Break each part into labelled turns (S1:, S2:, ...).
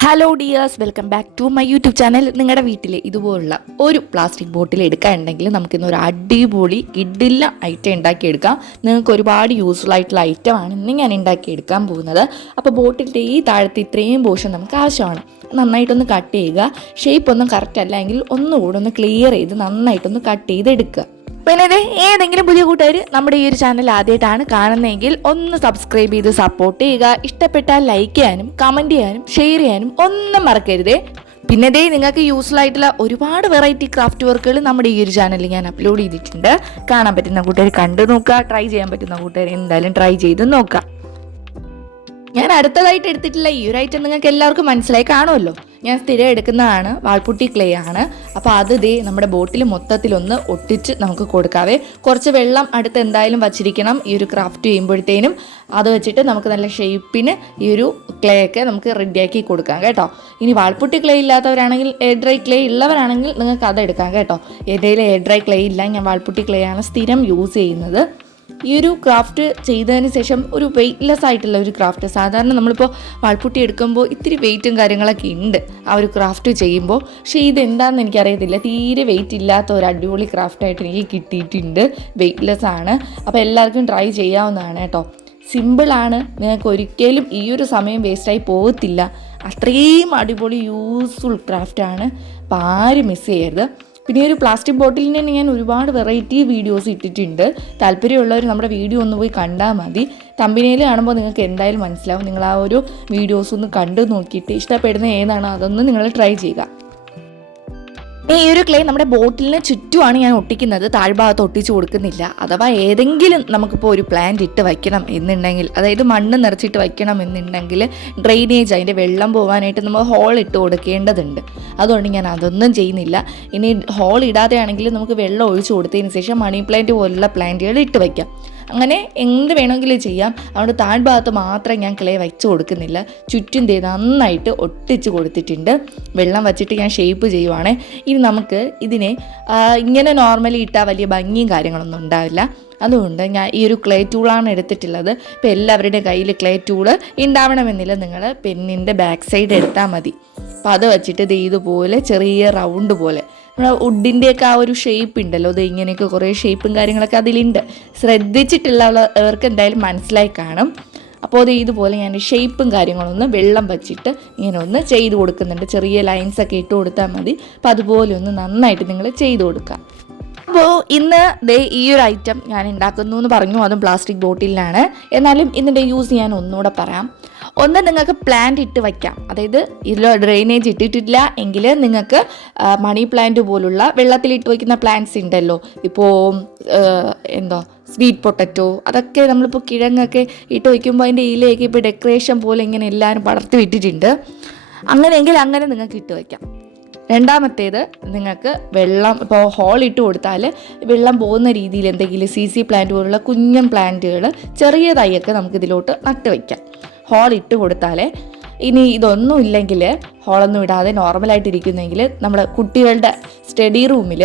S1: Hello dears welcome back to my YouTube channel നിങ്ങളുടെ വീട്ടിൽ ഇതുപോലുള്ള ഒരു പ്ലാസ്റ്റിക് ബോട്ടിൽ എടുക്കാനുണ്ടെങ്കിൽ നമുക്കിന്ന് ഒരു അടിപൊളി കിഡില്ല ഐറ്റം ഉണ്ടാക്കിയെടുക്കാം. നിങ്ങൾക്ക് ഒരുപാട് യൂസ്ഫുൾ ആയിട്ടുള്ള ഐറ്റമാണ് ഇന്ന് ഞാൻ ഉണ്ടാക്കിയെടുക്കാൻ പോകുന്നത്. അപ്പോൾ ബോട്ടിലിന്റെ ഈ താഴത്തെ ഇത്രയും പോഷൻ നമുക്ക് ആവശ്യമാണ്. നന്നായിട്ടൊന്ന് കട്ട് ചെയ്യുക. ഷേപ്പ് ഒന്നും കറക്റ്റ് അല്ല എങ്കിൽ ഒന്നുകൂടെ ഒന്ന് ക്ലിയർ ചെയ്ത് നന്നായിട്ടൊന്ന് കട്ട് ചെയ്ത് എടുക്കുക പിന്നെ ഇത് ഏതെങ്കിലും പുതിയ കൂട്ടുകാർ നമ്മുടെ ഈ ഒരു ചാനൽ ആദ്യമായിട്ടാണ് കാണുന്നതെങ്കിൽ ഒന്ന് സബ്സ്ക്രൈബ് ചെയ്ത് സപ്പോർട്ട് ചെയ്യുക. ഇഷ്ടപ്പെട്ടാൽ ലൈക്ക് ചെയ്യാനും കമന്റ് ചെയ്യാനും ഷെയർ ചെയ്യാനും ഒന്നും മറക്കരുതേ. പിന്നെ ദേ നിങ്ങൾക്ക് യൂസ്ഫുൾ ആയിട്ടുള്ള ഒരുപാട് വെറൈറ്റി ക്രാഫ്റ്റ് വർക്കുകൾ നമ്മുടെ ഈ ഒരു ചാനലിൽ ഞാൻ അപ്ലോഡ് ചെയ്തിട്ടുണ്ട്. കാണാൻ പറ്റുന്ന കൂട്ടുകാർ കണ്ടു നോക്കുക. ട്രൈ ചെയ്യാൻ പറ്റുന്ന കൂട്ടുകാർ എന്തായാലും ട്രൈ ചെയ്ത് നോക്കുക. ഞാൻ അടുത്തതായിട്ട് എടുത്തിട്ടുള്ള ഈ ഒരു ഐറ്റം നിങ്ങൾക്ക് എല്ലാവർക്കും മനസ്സിലായി കാണുമല്ലോ. ഞാൻ സ്ഥിരം എടുക്കുന്നതാണ് വാൾപുട്ടി ക്ലേ ആണ്. അപ്പോൾ അത് ദേ നമ്മുടെ ബോട്ടിൽ മൊത്തത്തിലൊന്ന് ഒട്ടിച്ച് നമുക്ക് കൊടുക്കാവേ. കുറച്ച് വെള്ളം അടുത്ത് എന്തായാലും വച്ചിരിക്കണം ഈ ഒരു ക്രാഫ്റ്റ് ചെയ്യുമ്പോഴത്തേനും. അത് വെച്ചിട്ട് നമുക്ക് നല്ല ഷേപ്പിന് ഈ ഒരു ക്ലേ ഒക്കെ നമുക്ക് റെഡിയാക്കി കൊടുക്കാം കേട്ടോ. ഇനി വാൾപുട്ടി ക്ലേ ഇല്ലാത്തവരാണെങ്കിൽ എയർ ഡ്രൈ ക്ലേ ഉള്ളവരാണെങ്കിൽ നിങ്ങൾക്ക് അത് എടുക്കാം കേട്ടോ. കയ്യിൽ എയർ ഡ്രൈ ക്ലേ ഇല്ല ഞാൻ വാൾപുട്ടി ക്ലേ ആണ് സ്ഥിരം യൂസ് ചെയ്യുന്നത്. ഈ ഒരു ക്രാഫ്റ്റ് ചെയ്തതിന് ശേഷം ഒരു വെയ്റ്റ്ലെസ് ആയിട്ടുള്ള ഒരു ക്രാഫ്റ്റ് സാധാരണ നമ്മളിപ്പോൾ വാൾപുട്ടി എടുക്കുമ്പോൾ ഇത്തിരി വെയിറ്റും കാര്യങ്ങളൊക്കെ ഉണ്ട് ആ ഒരു ക്രാഫ്റ്റ് ചെയ്യുമ്പോൾ പക്ഷേ ഇതെന്താണെന്ന് എനിക്കറിയത്തില്ല. തീരെ വെയിറ്റ് ഇല്ലാത്ത ഒരു അടിപൊളി ക്രാഫ്റ്റായിട്ട് എനിക്ക് കിട്ടിയിട്ടുണ്ട്. വെയ്റ്റ്ലെസ് ആണ്. അപ്പോൾ എല്ലാവർക്കും ട്രൈ ചെയ്യാവുന്നതാണ് കേട്ടോ. സിമ്പിളാണ് നിങ്ങൾക്ക് ഒരിക്കലും ഈ ഒരു സമയം വേസ്റ്റായി പോകത്തില്ല. അത്രയും അടിപൊളി യൂസ്ഫുൾ ക്രാഫ്റ്റാണ് അപ്പോൾ ആരും മിസ് ചെയ്യരുത്. പിന്നെ ഒരു പ്ലാസ്റ്റിക് ബോട്ടിലിന് തന്നെ ഞാൻ ഒരുപാട് വെറൈറ്റി വീഡിയോസ് ഇട്ടിട്ടുണ്ട്. താല്പര്യമുള്ളവർ നമ്മുടെ വീഡിയോ ഒന്ന് പോയി കണ്ടാൽ മതി. തമ്പിനയിൽ കാണുമ്പോൾ നിങ്ങൾക്ക് എന്തായാലും മനസ്സിലാവും. നിങ്ങൾ ആ ഒരു വീഡിയോസ് ഒന്ന് കണ്ടു നോക്കിയിട്ട് ഇഷ്ടപ്പെടുന്ന ഏതാണോ അതൊന്ന് നിങ്ങൾ ട്രൈ ചെയ്യുക. ഈ ഒരു ക്ലേ നമ്മുടെ ബോട്ടിലിന് ചുറ്റുമാണ് ഞാൻ ഒട്ടിക്കുന്നത്. താഴ്ഭാഗത്ത് ഒട്ടിച്ചു കൊടുക്കുന്നില്ല. അഥവാ ഏതെങ്കിലും നമുക്കിപ്പോൾ ഒരു പ്ലാന്റ് ഇട്ട് വയ്ക്കണം എന്നുണ്ടെങ്കിൽ അതായത് മണ്ണ് നിറച്ചിട്ട് വയ്ക്കണം എന്നുണ്ടെങ്കിൽ ഡ്രെയിനേജ് അതിന്റെ വെള്ളം പോകാനായിട്ട് നമ്മൾ ഹോൾ ഇട്ട് കൊടുക്കേണ്ടതുണ്ട്. അതുകൊണ്ട് ഞാൻ അതൊന്നും ചെയ്യുന്നില്ല. ഇനി ഹോൾ ഇടാതെയാണെങ്കിൽ നമുക്ക് വെള്ളം ഒഴിച്ചു കൊടുത്തതിന് ശേഷം മണി പ്ലാന്റ് പോലുള്ള പ്ലാന്റുകൾ ഇട്ട് വയ്ക്കാം. അങ്ങനെ എന്ത് വേണമെങ്കിലും ചെയ്യാം. അതുകൊണ്ട് താഴ്ഭാഗത്ത് മാത്രം ഞാൻ ക്ലേ വെച്ച് കൊടുക്കുന്നില്ല. ചുറ്റും തേ നന്നായിട്ട് ഒട്ടിച്ച് കൊടുത്തിട്ടുണ്ട്. വെള്ളം വച്ചിട്ട് ഞാൻ ഷേപ്പ് ചെയ്യുവാണ്. ഇനി നമുക്ക് ഇതിനെ ഇങ്ങനെ നോർമലി ഇട്ടാൽ വലിയ ഭംഗിയും കാര്യങ്ങളൊന്നും ഉണ്ടാവില്ല. അതുകൊണ്ട് ഞാൻ ഈ ഒരു ക്ലേ ടൂളാണ് എടുത്തിട്ടുള്ളത്. ഇപ്പോൾ എല്ലാവരുടെ കയ്യിൽ ക്ലേ ടൂൾ ഉണ്ടാവണമെന്നില്ല. നിങ്ങൾ പെന്നിന്റെ ബാക്ക് സൈഡ് എടുത്താൽ മതി. അപ്പോൾ അത് വച്ചിട്ട് ഇത് ഇതുപോലെ ചെറിയ റൗണ്ട് പോലെ. വുഡിന്റെയൊക്കെ ആ ഒരു ഷേപ്പ് ഉണ്ടല്ലോ. അത് ഇങ്ങനെയൊക്കെ കുറേ ഷേപ്പും കാര്യങ്ങളൊക്കെ അതിലുണ്ട്. ശ്രദ്ധിച്ചിട്ടുള്ളവർക്ക് എന്തായാലും മനസ്സിലായി കാണും. അപ്പോൾ അത് ഇതുപോലെ ഞാൻ ഷേപ്പും കാര്യങ്ങളൊന്ന് വെള്ളം വച്ചിട്ട് ഇങ്ങനെ ഒന്ന് ചെയ്ത് കൊടുക്കുന്നുണ്ട്. ചെറിയ ലൈൻസ് ഒക്കെ ഇട്ട് കൊടുത്താൽ മതി. അപ്പോൾ അതുപോലെ ഒന്ന് നന്നായിട്ട് നിങ്ങൾ ചെയ്ത് കൊടുക്കുക അപ്പോൾ ഇന്ന് ദേ ഈ ഒരു ഐറ്റം ഞാൻ ഉണ്ടാക്കുന്നു എന്ന് പറഞ്ഞു. അതും പ്ലാസ്റ്റിക് ബോട്ടിലാണ് എന്നാലും ഇതിന്റെ യൂസ് ഞാൻ ഒന്നുകൂടെ പറയാം. ഒന്ന് നിങ്ങൾക്ക് പ്ലാന്റ് ഇട്ട് വയ്ക്കാം. അതായത് ഇതിൽ ഡ്രെയിനേജ് ഇട്ടിട്ടില്ല എങ്കിൽ നിങ്ങൾക്ക് മണി പ്ലാന്റ് പോലുള്ള വെള്ളത്തിൽ ഇട്ട് വയ്ക്കുന്ന പ്ലാന്റ്സ് ഉണ്ടല്ലോ ഇപ്പോൾ എന്തോ സ്വീറ്റ് പൊട്ടറ്റോ അതൊക്കെ നമ്മളിപ്പോൾ കിഴങ്ങൊക്കെ ഇട്ട് വയ്ക്കുമ്പോൾ അതിന്റെ ഇലയൊക്കെ ഇപ്പോൾ ഡെക്കറേഷൻ പോലെ ഇങ്ങനെ എല്ലാവരും വളർത്തി വിട്ടിട്ടുണ്ട്. അങ്ങനെയെങ്കിൽ അങ്ങനെ നിങ്ങൾക്ക് ഇട്ട് വയ്ക്കാം. രണ്ടാമത്തേത് നിങ്ങൾക്ക് വെള്ളം ഇപ്പോൾ ഹോൾ ഇട്ട് കൊടുത്താൽ വെള്ളം പോകുന്ന രീതിയിൽ എന്തെങ്കിലും സി സി പ്ലാന്റ് പോലുള്ള കുഞ്ഞൻ പ്ലാന്റുകൾ ചെറിയ തൈയൊക്കെ നമുക്ക് ഇതിലോട്ട് നട്ട് വയ്ക്കാം. ഹോൾ ഇട്ട് കൊടുത്താലേ ഇനി ഇതൊന്നും ഇല്ലെങ്കിൽ ഹോളൊന്നും ഇടാതെ നോർമലായിട്ട് ഇരിക്കുന്നെങ്കിൽ നമ്മൾ കുട്ടികളുടെ സ്റ്റഡി റൂമിൽ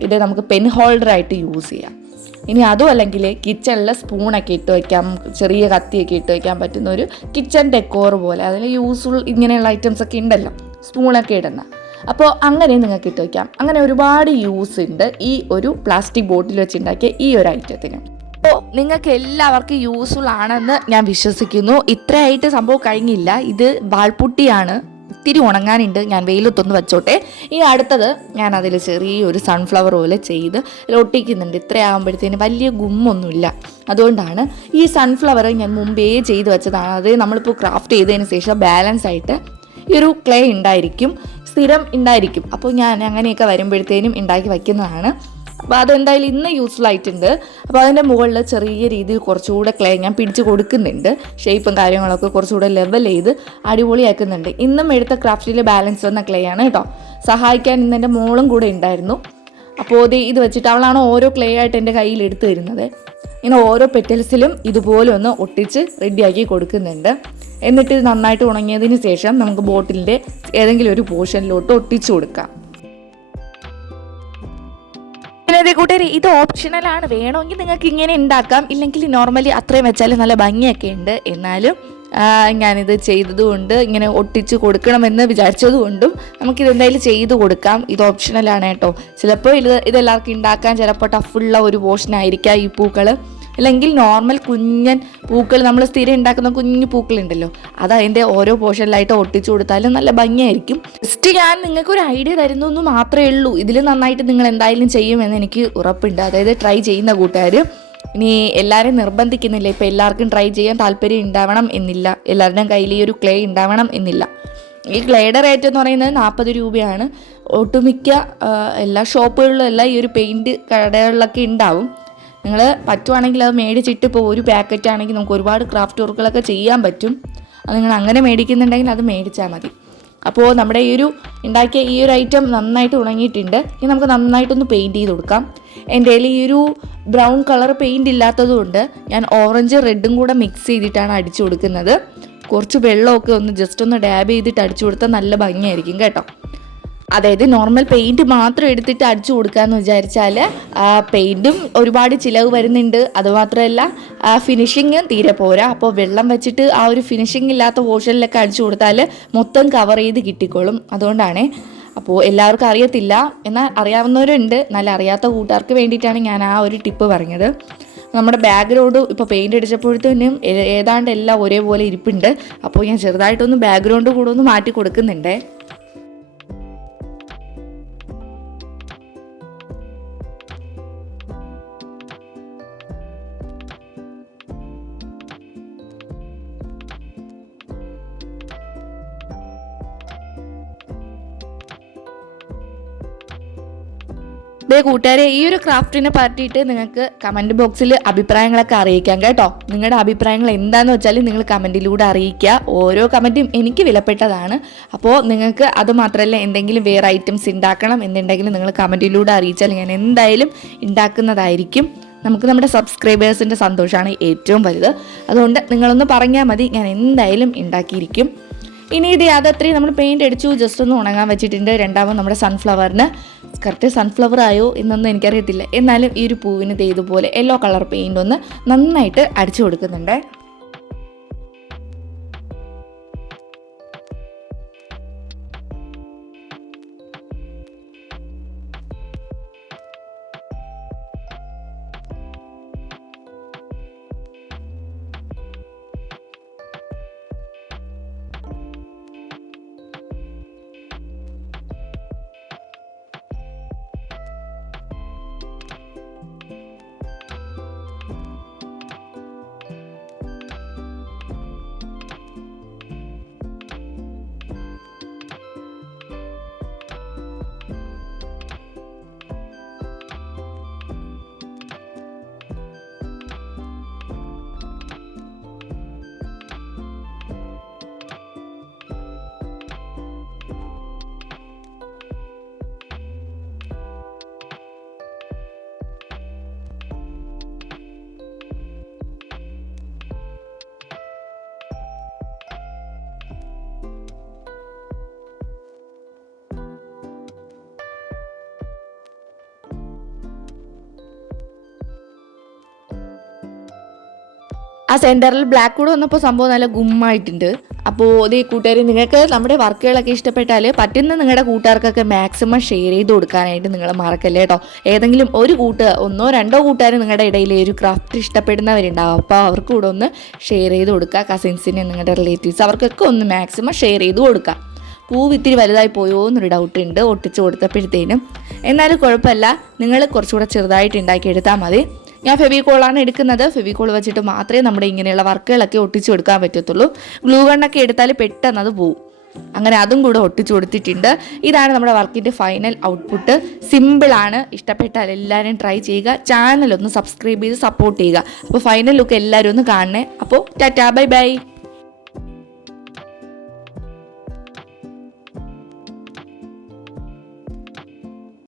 S1: ഇത് നമുക്ക് പെൻ ഹോൾഡറായിട്ട് യൂസ് ചെയ്യാം. ഇനി അതും അല്ലെങ്കിൽ കിച്ചണിൽ സ്പൂണൊക്കെ ഇട്ട് വയ്ക്കാം ചെറിയ കത്തിയൊക്കെ ഇട്ട് വയ്ക്കാൻ പറ്റുന്ന ഒരു കിച്ചൺ ഡെക്കോർ പോലെ. അതിൽ യൂസ്ഫുൾ ഇങ്ങനെയുള്ള ഐറ്റംസ് ഒക്കെ ഉണ്ടല്ലോ സ്പൂണൊക്കെ ഇടുന്ന. അപ്പോൾ അങ്ങനെ നിങ്ങൾക്ക് ഇട്ട് വയ്ക്കാം അങ്ങനെ ഒരുപാട് യൂസ് ഉണ്ട് ഈ ഒരു പ്ലാസ്റ്റിക് ബോട്ടിൽ വെച്ചുണ്ടാക്കിയ ഈ ഒരു ഐറ്റത്തിന് അപ്പോൾ നിങ്ങൾക്ക് എല്ലാവർക്കും യൂസ്ഫുൾ ആണെന്ന് ഞാൻ വിശ്വസിക്കുന്നു. ഇത്രയായിട്ട് സംഭവം കഴിഞ്ഞില്ല. ഇത് വാൾപുട്ടിയാണ്. ഒത്തിരി ഉണങ്ങാനുണ്ട്. ഞാൻ വെയിലത്തൊന്ന് വെച്ചോട്ടെ. ഈ അടുത്തത് ഞാൻ അതിൽ ചെറിയൊരു സൺഫ്ലവർ പോലെ ചെയ്ത് ഒട്ടിക്കുന്നുണ്ട്. ഇത്രയാകുമ്പോഴത്തേന് വലിയ ഗുമ്മൊന്നുമില്ല. അതുകൊണ്ടാണ് ഈ സൺഫ്ലവർ ഞാൻ മുമ്പേ ചെയ്ത് വെച്ചതാണ്. അത് നമ്മളിപ്പോൾ ക്രാഫ്റ്റ് ചെയ്തതിന് ശേഷം ബാലൻസ് ആയിട്ട് ഈ ഒരു ക്ലേ ഉണ്ടായിരിക്കും. സ്ഥിരം ഉണ്ടായിരിക്കും. അപ്പോൾ ഞാൻ അങ്ങനെയൊക്കെ വരുമ്പോഴത്തേനും ഉണ്ടാക്കി വയ്ക്കുന്നതാണ്. അപ്പോൾ അതെന്തായാലും ഇന്ന് യൂസ്ഫുൾ ആയിട്ടുണ്ട്. അപ്പോൾ അതിന്റെ മുകളിൽ ചെറിയ രീതിയിൽ കുറച്ചുകൂടെ ക്ലേ ഞാൻ പിടിച്ച് കൊടുക്കുന്നുണ്ട്. ഷേപ്പും കാര്യങ്ങളൊക്കെ കുറച്ചുകൂടെ ലെവൽ ചെയ്ത് അടിപൊളിയാക്കുന്നുണ്ട്. ഇന്നും എടുത്ത ക്രാഫ്റ്റിൽ ബാലൻസ് വന്ന ക്ലേ ആണ് കേട്ടോ. സഹായിക്കാൻ ഇന്ന് എന്റെ മോളും കൂടെ ഉണ്ടായിരുന്നു. അപ്പോൾ ഇത് ഇത് വെച്ചിട്ട് അവളാണ് ഓരോ ക്ലേ ആയിട്ട് എന്റെ കയ്യിൽ എടുത്തു തരുന്നത് ഇങ്ങനെ ഓരോ പെറ്റൽസിലും ഇതുപോലെ ഒന്ന് ഒട്ടിച്ച് റെഡിയാക്കി കൊടുക്കുന്നുണ്ട്. എന്നിട്ട് ഇത് നന്നായിട്ട് ഉണങ്ങിയതിന് ശേഷം നമുക്ക് ബോട്ടിലിന്റെ ഏതെങ്കിലും ഒരു പോർഷനിലോട്ട് ഒട്ടിച്ചു കൊടുക്കാം. പിന്നെ ഇതേ കൂട്ടുകാരെ ഇത് ഓപ്ഷണലാണ് വേണമെങ്കിൽ നിങ്ങൾക്ക് ഇങ്ങനെ ഉണ്ടാക്കാം. ഇല്ലെങ്കിൽ നോർമലി അത്രയും വെച്ചാൽ നല്ല ഭംഗിയൊക്കെ ഉണ്ട്. എന്നാലും ഞാനിത് ചെയ്തതുകൊണ്ട് ഇങ്ങനെ ഒട്ടിച്ച് കൊടുക്കണമെന്ന് വിചാരിച്ചതുകൊണ്ടും നമുക്കിത് എന്തായാലും ചെയ്ത് കൊടുക്കാം. ഇത് ഓപ്ഷണലാണ് കേട്ടോ. ചിലപ്പോൾ ഇത് ഇതെല്ലാവർക്കും ഉണ്ടാക്കാൻ ചിലപ്പോൾ ടഫുള്ള ഒരു പോർഷൻ ആയിരിക്കാം ഈ പൂക്കൾ അല്ലെങ്കിൽ നോർമൽ കുഞ്ഞൻ പൂക്കൾ നമ്മൾ സ്ഥിരം ഉണ്ടാക്കുന്ന കുഞ്ഞു പൂക്കളുണ്ടല്ലോ അത് അതിന്റെ ഓരോ പോർഷനിലായിട്ട് ഒട്ടിച്ചു കൊടുത്താലും നല്ല ഭംഗിയായിരിക്കും. ജസ്റ്റ് ഞാൻ നിങ്ങൾക്ക് ഒരു ഐഡിയ തരുന്നു എന്ന് മാത്രമേ ഉള്ളൂ. ഇതിൽ നന്നായിട്ട് നിങ്ങൾ എന്തായാലും ചെയ്യുമെന്ന് എനിക്ക് ഉറപ്പുണ്ട്. അതായത് ട്രൈ ചെയ്യുന്ന കൂട്ടുകാർ ഇനി എല്ലാവരും നിർബന്ധിക്കുന്നില്ല. ഇപ്പോൾ എല്ലാവർക്കും ട്രൈ ചെയ്യാൻ താല്പര്യം ഉണ്ടാവണം എന്നില്ല. എല്ലാവരുടെയും കയ്യിൽ ഈ ഒരു ക്ലേ ഉണ്ടാവണം എന്നില്ല. ഈ ക്ലേയുടെ റേറ്റ് എന്ന് പറയുന്നത് നാൽപ്പത് രൂപയാണ്. ഒട്ടുമിക്ക എല്ലാ ഷോപ്പുകളിലും എല്ലാം ഈ ഒരു പെയിന്റ് കടകളിലൊക്കെ ഉണ്ടാവും. നിങ്ങൾ പറ്റുവാണെങ്കിൽ അത് മേടിച്ചിട്ട് ഇപ്പോൾ ഒരു പാക്കറ്റ് ആണെങ്കിൽ നമുക്ക് ഒരുപാട് ക്രാഫ്റ്റ് വർക്കുകളൊക്കെ ചെയ്യാൻ പറ്റും. അത് നിങ്ങൾ അങ്ങനെ മേടിക്കുന്നുണ്ടെങ്കിൽ അത് മേടിച്ചാൽ മതി. അപ്പോൾ നമ്മുടെ ഈ ഒരു ഉണ്ടാക്കിയ ഈ ഒരു ഐറ്റം നന്നായിട്ട് ഉണങ്ങിയിട്ടുണ്ട്. ഇനി നമുക്ക് നന്നായിട്ടൊന്ന് പെയിന്റ് ചെയ്ത് കൊടുക്കാം. എന്റെ കയ്യിൽ ഈ ഒരു ബ്രൗൺ കളർ പെയിന്റ് ഇല്ലാത്തതുകൊണ്ട് ഞാൻ ഓറഞ്ച് റെഡും കൂടെ മിക്സ് ചെയ്തിട്ടാണ് അടിച്ചു കൊടുക്കുന്നത്. കുറച്ച് വെള്ളമൊക്കെ ഒന്ന് ജസ്റ്റ് ഒന്ന് ഡാബ് ചെയ്തിട്ട് അടിച്ചു കൊടുത്താൽ നല്ല ഭംഗിയായിരിക്കും കേട്ടോ. അതായത് നോർമൽ പെയിന്റ് മാത്രം എടുത്തിട്ട് അടിച്ചു കൊടുക്കാമെന്ന് വിചാരിച്ചാൽ പെയിന്റും ഒരുപാട് ചിലവ് വരുന്നുണ്ട്. അതുമാത്രമല്ല ഫിനിഷിങ് തീരെ പോരാ. അപ്പോൾ വെള്ളം വെച്ചിട്ട് ആ ഒരു ഫിനിഷിംഗ് ഇല്ലാത്ത പോർഷനിലൊക്കെ അടിച്ചു കൊടുത്താൽ മൊത്തം കവർ ചെയ്ത് കിട്ടിക്കോളും. അതുകൊണ്ടാണ്. അപ്പോൾ എല്ലാവർക്കും അറിയത്തില്ല. എന്നാൽ അറിയാവുന്നവരുണ്ട്. നല്ല അറിയാത്ത കൂട്ടുകാർക്ക് വേണ്ടിയിട്ടാണ് ഞാൻ ആ ഒരു ടിപ്പ് പറഞ്ഞത്. നമ്മുടെ ബാക്ക്ഗ്രൗണ്ട് ഇപ്പോൾ പെയിന്റ് അടിച്ചപ്പോഴത്തേനും ഏതാണ്ട് എല്ലാം ഒരേപോലെ ഇരിപ്പുണ്ട്. അപ്പോൾ ഞാൻ ചെറുതായിട്ടൊന്ന് ബാക്ക്ഗ്രൗണ്ട് കൂടെ ഒന്ന് മാറ്റി കൊടുക്കുന്നുണ്ടേ. ദേ കൂട്ടുകാരെ ഈ ഒരു ക്രാഫ്റ്റിനെ പറ്റിയിട്ട് നിങ്ങൾക്ക് കമന്റ് ബോക്സിൽ അഭിപ്രായങ്ങളൊക്കെ അറിയിക്കാം കേട്ടോ. നിങ്ങളുടെ അഭിപ്രായങ്ങൾ എന്താണെന്ന് വെച്ചാൽ നിങ്ങൾ കമന്റിലൂടെ അറിയിക്കുക. ഓരോ കമന്റും എനിക്ക് വിലപ്പെട്ടതാണ്. അപ്പോൾ നിങ്ങൾക്ക് അത് മാത്രമല്ല എന്തെങ്കിലും വേറെ ഐറ്റംസ് ഉണ്ടാക്കണം എന്നുണ്ടെങ്കിൽ നിങ്ങൾ കമന്റിലൂടെ അറിയിച്ചാൽ ഞാൻ എന്തായാലും ഉണ്ടാക്കുന്നതായിരിക്കും നമുക്ക് നമ്മുടെ സബ്സ്ക്രൈബേഴ്സിന്റെ സന്തോഷമാണ് ഏറ്റവും വലുത്. അതുകൊണ്ട് നിങ്ങളൊന്ന് പറഞ്ഞാൽ മതി ഞാൻ എന്തായാലും ഉണ്ടാക്കിയിരിക്കും ഇനി ഇത് അതത്രയും നമ്മൾ പെയിന്റ് അടിച്ചു ജസ്റ്റ് ഒന്ന് ഉണങ്ങാൻ വെച്ചിട്ടുണ്ട്. രണ്ടാമത് നമ്മുടെ സൺഫ്ലവറിന് കറക്റ്റ് സൺഫ്ലവർ ആയോ എന്നൊന്നും എനിക്കറിയത്തില്ല. എന്നാലും ഈ ഒരു പൂവിന് ഇതുപോലെ യെല്ലോ കളർ പെയിന്റ് ഒന്ന് നന്നായിട്ട് അടിച്ചു കൊടുക്കുന്നുണ്ട്. സെന്ററിൽ ബ്ലാക്ക് കൂടെ വന്നപ്പോൾ സംഭവം നല്ല ഗുമ്മായിട്ടുണ്ട്. അപ്പോൾ ഈ കൂട്ടുകാർ നിങ്ങൾക്ക് നമ്മുടെ വർക്കുകളൊക്കെ ഇഷ്ടപ്പെട്ടാൽ പറ്റുന്ന നിങ്ങളുടെ കൂട്ടുകാർക്കൊക്കെ മാക്സിമം ഷെയർ ചെയ്ത് കൊടുക്കാനായിട്ട് നിങ്ങൾ മറക്കല്ലേ കേട്ടോ ഏതെങ്കിലും ഒരു കൂട്ട് ഒന്നോ രണ്ടോ കൂട്ടുകാർ നിങ്ങളുടെ ഇടയിൽ ഒരു ക്രാഫ്റ്റ് ഇഷ്ടപ്പെടുന്നവരുണ്ടാവും. അപ്പോൾ അവർക്ക് കൂടെ ഒന്ന് ഷെയർ ചെയ്ത് കൊടുക്കുക കസിൻസിനെ നിങ്ങളുടെ റിലേറ്റീവ്സ് അവർക്കൊക്കെ ഒന്ന് മാക്സിമം ഷെയർ ചെയ്ത് കൊടുക്കുക പൂവ് ഇത്തിരി വലുതായി പോയോ എന്നൊരു ഡൗട്ട് ഉണ്ട്. ഒട്ടിച്ച് കൊടുത്തപ്പോഴത്തേനും എന്നാലും കുഴപ്പമില്ല. നിങ്ങൾ കുറച്ചുകൂടെ ചെറുതായിട്ട് ഉണ്ടാക്കിയെടുത്താൽ മതി. ഞാൻ ഫെവിക്കോളാണ് എടുക്കുന്നത്. ഫെവിക്കോൾ വെച്ചിട്ട് മാത്രമേ നമ്മുടെ ഇങ്ങനെയുള്ള വർക്കുകളൊക്കെ ഒട്ടിച്ചു കൊടുക്കാൻ പറ്റത്തുള്ളൂ. ഗ്ലൂ ഗണ്ണൊക്കെ എടുത്താൽ പെട്ടെന്ന് അത് പോവും. അങ്ങനെ അതും കൂടെ ഒട്ടിച്ചു കൊടുത്തിട്ടുണ്ട്. ഇതാണ് നമ്മുടെ വർക്കിന്റെ ഫൈനൽ ഔട്ട്പുട്ട്. സിമ്പിളാണ് ഇഷ്ടപ്പെട്ടാൽ എല്ലാവരും ട്രൈ ചെയ്യുക. ചാനൽ ഒന്ന് സബ്സ്ക്രൈബ് ചെയ്ത് സപ്പോർട്ട് ചെയ്യുക. അപ്പോൾ ഫൈനൽ ലുക്ക് എല്ലാവരും ഒന്ന് കാണണേ. അപ്പോൾ ടാറ്റാ ബൈ ബൈ